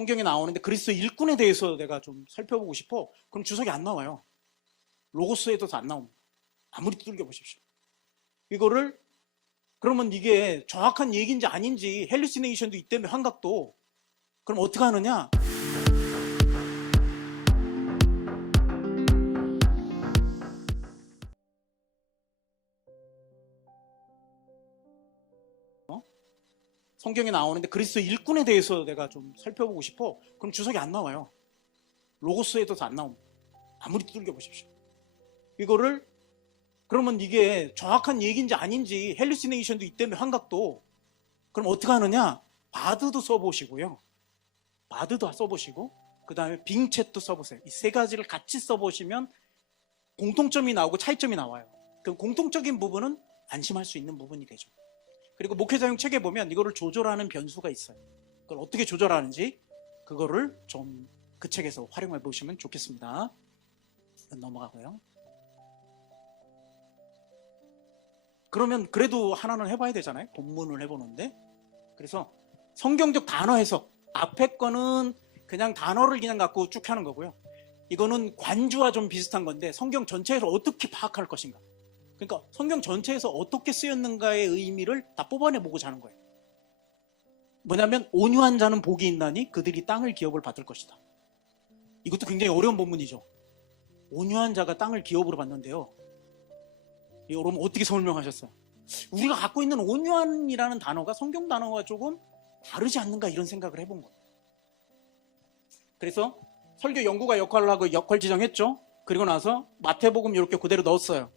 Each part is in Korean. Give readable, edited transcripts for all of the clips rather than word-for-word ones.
성경에 나오는데 그리스도 일꾼에 대해서 내가 좀 살펴보고 싶어. 그럼 주석이 안 나와요. 로고스에도 안 나옵니다. 아무리 두들겨 보십시오. 이거를 그러면 이게 정확한 얘기인지 아닌지 헬루시네이션도 있다며 환각도. 그럼 어떻게 하느냐? 성경에 나오는데 그리스도 일꾼에 대해서 내가 좀 살펴보고 싶어. 그럼 주석이 안 나와요. 로고스에도 안 나옵니다. 아무리 두들겨 보십시오. 이거를 그러면 이게 정확한 얘기인지 아닌지 헬루시네이션도 있다며 환각도. 그럼 어떻게 하느냐? 바드도 써보시고요. 바드도 써보시고 그 다음에 빙챗도 써보세요. 이 세 가지를 같이 써보시면 공통점이 나오고 차이점이 나와요. 그 공통적인 부분은 안심할 수 있는 부분이 되죠. 그리고 목회자용 책에 보면 이거를 조절하는 변수가 있어요. 그걸 어떻게 조절하는지 그거를 좀 그 책에서 활용해 보시면 좋겠습니다. 넘어가고요. 그러면 그래도 하나는 해봐야 되잖아요. 본문을 해보는데. 그래서 성경적 단어 해석. 앞에 거는 그냥 단어를 그냥 갖고 쭉 하는 거고요. 이거는 관주와 좀 비슷한 건데 성경 전체에서 어떻게 파악할 것인가. 그러니까 성경 전체에서 어떻게 쓰였는가의 의미를 다 뽑아내보고자 하는 거예요. 뭐냐면 온유한 자는 복이 있나니 그들이 땅을 기업을 받을 것이다. 이것도 굉장히 어려운 본문이죠. 온유한 자가 땅을 기업으로 받는데요. 여러분 어떻게 설명하셨어요? 우리가 갖고 있는 온유한이라는 단어가 성경 단어와 조금 다르지 않는가 이런 생각을 해본 거예요. 그래서 설교 연구가 역할을 하고 역할 지정했죠. 그리고 나서 마태복음 이렇게 그대로 넣었어요.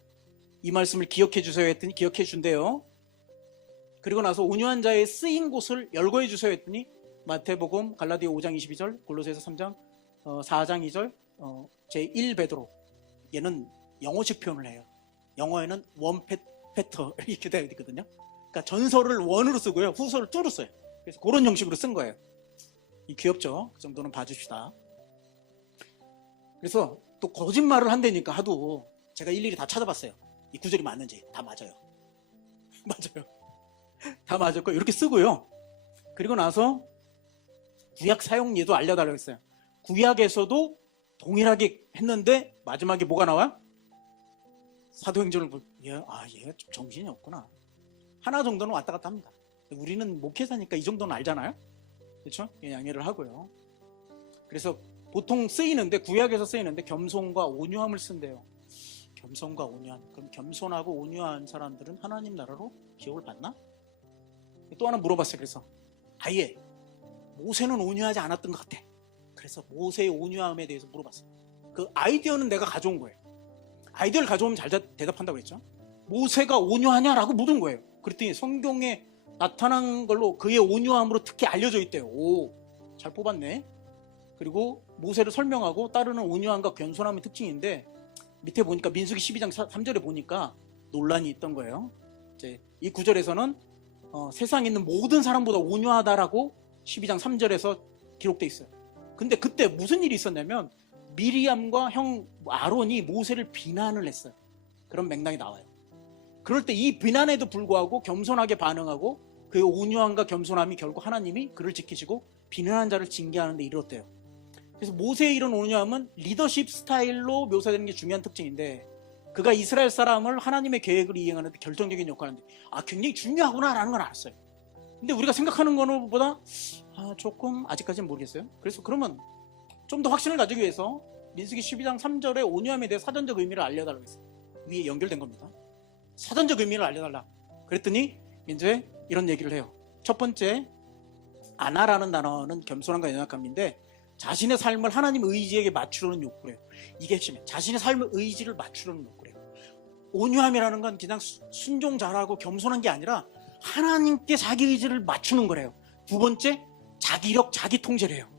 이 말씀을 기억해 주세요 했더니 기억해 준대요. 그리고 나서 온유한 자의 쓰인 곳을 열거해 주세요 했더니 마태복음, 갈라디아 5장 22절, 골로새서 3장 4장 2절, 제1베드로. 얘는 영어식 표현을 해요. 영어에는 원패터 이렇게 되어 있거든요. 그러니까 전설을 원으로 쓰고요. 후설을 투로 써요. 그래서 그런 형식으로 쓴 거예요. 이 귀엽죠? 그 정도는 봐줍시다. 그래서 또 거짓말을 한다니까 하도 제가 일일이 다 찾아봤어요. 이 구절이 맞는지. 다 맞아요. 맞아요. 다 맞았고 이렇게 쓰고요. 그리고 나서 구약 사용 예도 알려달라고 했어요. 구약에서도 동일하게 했는데 마지막에 뭐가 나와요? 사도행전을 얘가 좀 정신이 없구나. 하나 정도는 왔다 갔다 합니다. 우리는 목회자니까 이 정도는 알잖아요. 그렇죠? 양해를 하고요. 그래서 보통 쓰이는데 구약에서 쓰이는데 겸손과 온유함을 쓴대요. 겸손과 온유함. 그럼 겸손하고 온유한 사람들은 하나님 나라로 기업을 받나? 또 하나 물어봤어요. 그래서 아예 모세는 온유하지 않았던 것 같아. 그래서 모세의 온유함에 대해서 물어봤어요. 그 아이디어는 내가 가져온 거예요. 아이디어를 가져오면 잘 대답한다고 했죠. 모세가 온유하냐라고 묻은 거예요. 그랬더니 성경에 나타난 걸로 그의 온유함으로 특히 알려져 있대요. 오, 잘 뽑았네. 그리고 모세를 설명하고 따르는 온유함과 겸손함의 특징인데 밑에 보니까 민수기 12장 3절에 보니까 논란이 있던 거예요. 이제 이 구절에서는 세상에 있는 모든 사람보다 온유하다라고 12장 3절에서 기록돼 있어요. 근데 그때 무슨 일이 있었냐면 미리암과 형 아론이 모세를 비난을 했어요. 그런 맥락이 나와요. 그럴 때 이 비난에도 불구하고 겸손하게 반응하고 그의 온유함과 겸손함이 결국 하나님이 그를 지키시고 비난한 자를 징계하는 데 이르렀대요. 그래서 모세의 이런 온유함은 리더십 스타일로 묘사되는 게 중요한 특징인데 그가 이스라엘 사람을 하나님의 계획을 이행하는 데 결정적인 역할을 하는데 굉장히 중요하구나라는 건 알았어요. 근데 우리가 생각하는 거보다 조금 아직까지는 모르겠어요. 그래서 그러면 좀 더 확신을 가지기 위해서 민수기 12장 3절의 온유함에 대해 사전적 의미를 알려달라고 했어요. 위에 연결된 겁니다. 사전적 의미를 알려달라. 그랬더니 이제 이런 얘기를 해요. 첫 번째, 아나라는 단어는 겸손함과 연약함인데 자신의 삶을 하나님 의지에게 맞추려는 욕구래요. 이게 핵심이에요. 자신의 삶의 의지를 맞추려는 욕구래요. 온유함이라는 건 그냥 순종 잘하고 겸손한 게 아니라 하나님께 자기 의지를 맞추는 거래요. 두 번째, 자기력, 자기 통제래요.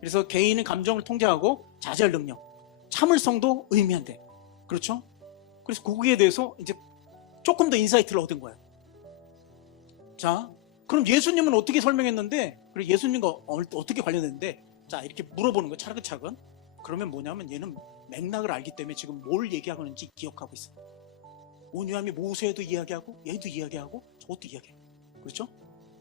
그래서 개인의 감정을 통제하고 자제할 능력, 참을성도 의미한대. 그렇죠? 그래서 거기에 대해서 이제 조금 더 인사이트를 얻은 거예요. 자, 그럼 예수님은 어떻게 설명했는데, 그리고 예수님과 어떻게 관련했는데, 자, 이렇게 물어보는 거예요. 차근차근. 그러면 뭐냐면 얘는 맥락을 알기 때문에 지금 뭘 얘기하고 있는지 기억하고 있어요. 온유함이 모세도 이야기하고, 얘도 이야기하고, 저것도 이야기해요. 그렇죠?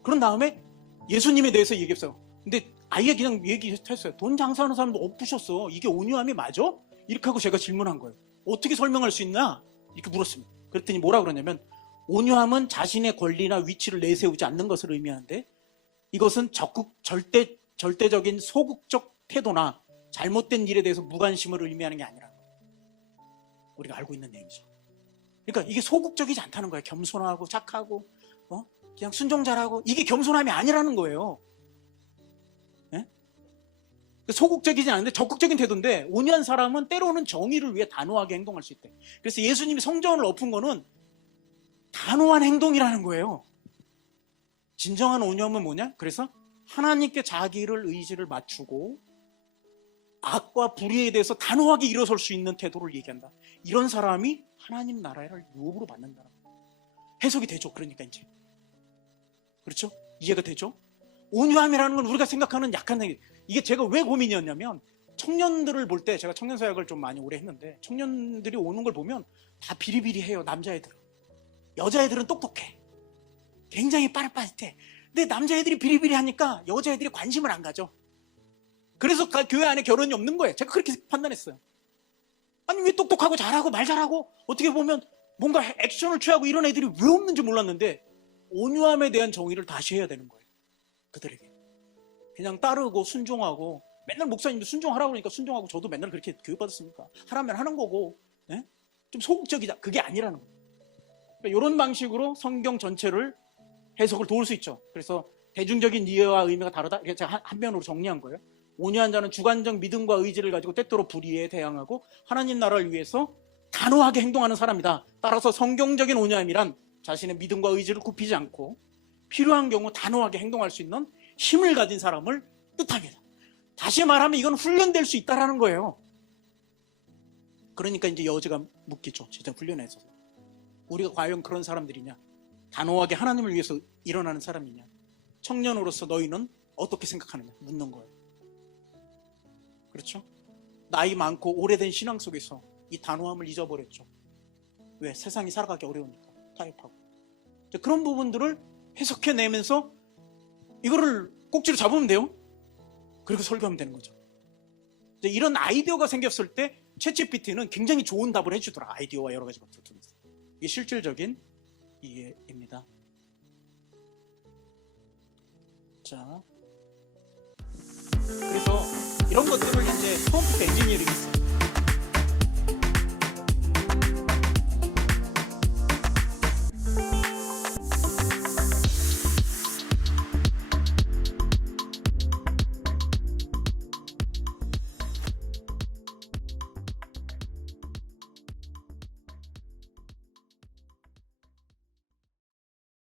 그런 다음에 예수님에 대해서 얘기했어요. 근데 아예 그냥 얘기했어요. 돈 장사하는 사람도 엎으셨어. 이게 온유함이 맞아? 이렇게 하고 제가 질문한 거예요. 어떻게 설명할 수 있나? 이렇게 물었습니다. 그랬더니 뭐라 그러냐면 온유함은 자신의 권리나 위치를 내세우지 않는 것을 의미하는데 이것은 절대적인 소극적 태도나 잘못된 일에 대해서 무관심을 의미하는 게 아니라는 거예요. 우리가 알고 있는 내용이죠. 그러니까 이게 소극적이지 않다는 거예요. 겸손하고 착하고 그냥 순종 잘하고 이게 겸손함이 아니라는 거예요. 예? 소극적이지 않은데 적극적인 태도인데 온유한 사람은 때로는 정의를 위해 단호하게 행동할 수 있대. 그래서 예수님이 성전을 엎은 거는 단호한 행동이라는 거예요. 진정한 온유함은 뭐냐? 그래서 하나님께 자기를 의지를 맞추고 악과 불의에 대해서 단호하게 일어설 수 있는 태도를 얘기한다. 이런 사람이 하나님 나라를 유업으로 받는다. 해석이 되죠. 그러니까 이제 그렇죠? 이해가 되죠? 온유함이라는 건 우리가 생각하는 약한 행위. 이게 제가 왜 고민이었냐면 청년들을 볼 때 제가 청년 사역을 좀 많이 오래 했는데 청년들이 오는 걸 보면 다 비리비리해요. 남자애들은. 여자애들은 똑똑해. 굉장히 빠릿빠릿해. 근데 남자애들이 비리비리하니까 여자애들이 관심을 안 가져. 그래서 교회 안에 결혼이 없는 거예요. 제가 그렇게 판단했어요. 아니 왜 똑똑하고 잘하고 말 잘하고 어떻게 보면 뭔가 액션을 취하고 이런 애들이 왜 없는지 몰랐는데 온유함에 대한 정의를 다시 해야 되는 거예요. 그들에게. 그냥 따르고 순종하고 맨날 목사님도 순종하라고 그러니까 순종하고 저도 맨날 그렇게 교육받았으니까 하라면 하는 거고 네? 좀 소극적이다. 그게 아니라는 거예요. 그러니까 이런 방식으로 성경 전체를 해석을 도울 수 있죠. 그래서 대중적인 이해와 의미가 다르다. 이렇게 제가 한 면으로 정리한 거예요. 온유한 자는 주관적 믿음과 의지를 가지고 때때로 불의에 대항하고 하나님 나라를 위해서 단호하게 행동하는 사람이다. 따라서 성경적인 온유함이란 자신의 믿음과 의지를 굽히지 않고 필요한 경우 단호하게 행동할 수 있는 힘을 가진 사람을 뜻합니다. 다시 말하면 이건 훈련될 수 있다는 거예요. 그러니까 이제 여자가 묻겠죠. 진짜 훈련에 있어서. 우리가 과연 그런 사람들이냐? 단호하게 하나님을 위해서 일어나는 사람이냐? 청년으로서 너희는 어떻게 생각하느냐? 묻는 거예요. 그렇죠? 나이 많고 오래된 신앙 속에서 이 단호함을 잊어버렸죠. 왜? 세상이 살아가기 어려우니까. 타협하고. 그런 부분들을 해석해내면서 이거를 꼭지로 잡으면 돼요. 그리고 설교하면 되는 거죠. 이런 아이디어가 생겼을 때 챗GPT는 굉장히 좋은 답을 해주더라. 아이디어와 여러 가지 것들을 통해서. 이게 실질적인 이해입니다. 자, 그래서 이런 것들을 이제 프롬프트 엔지니어링이 있어요.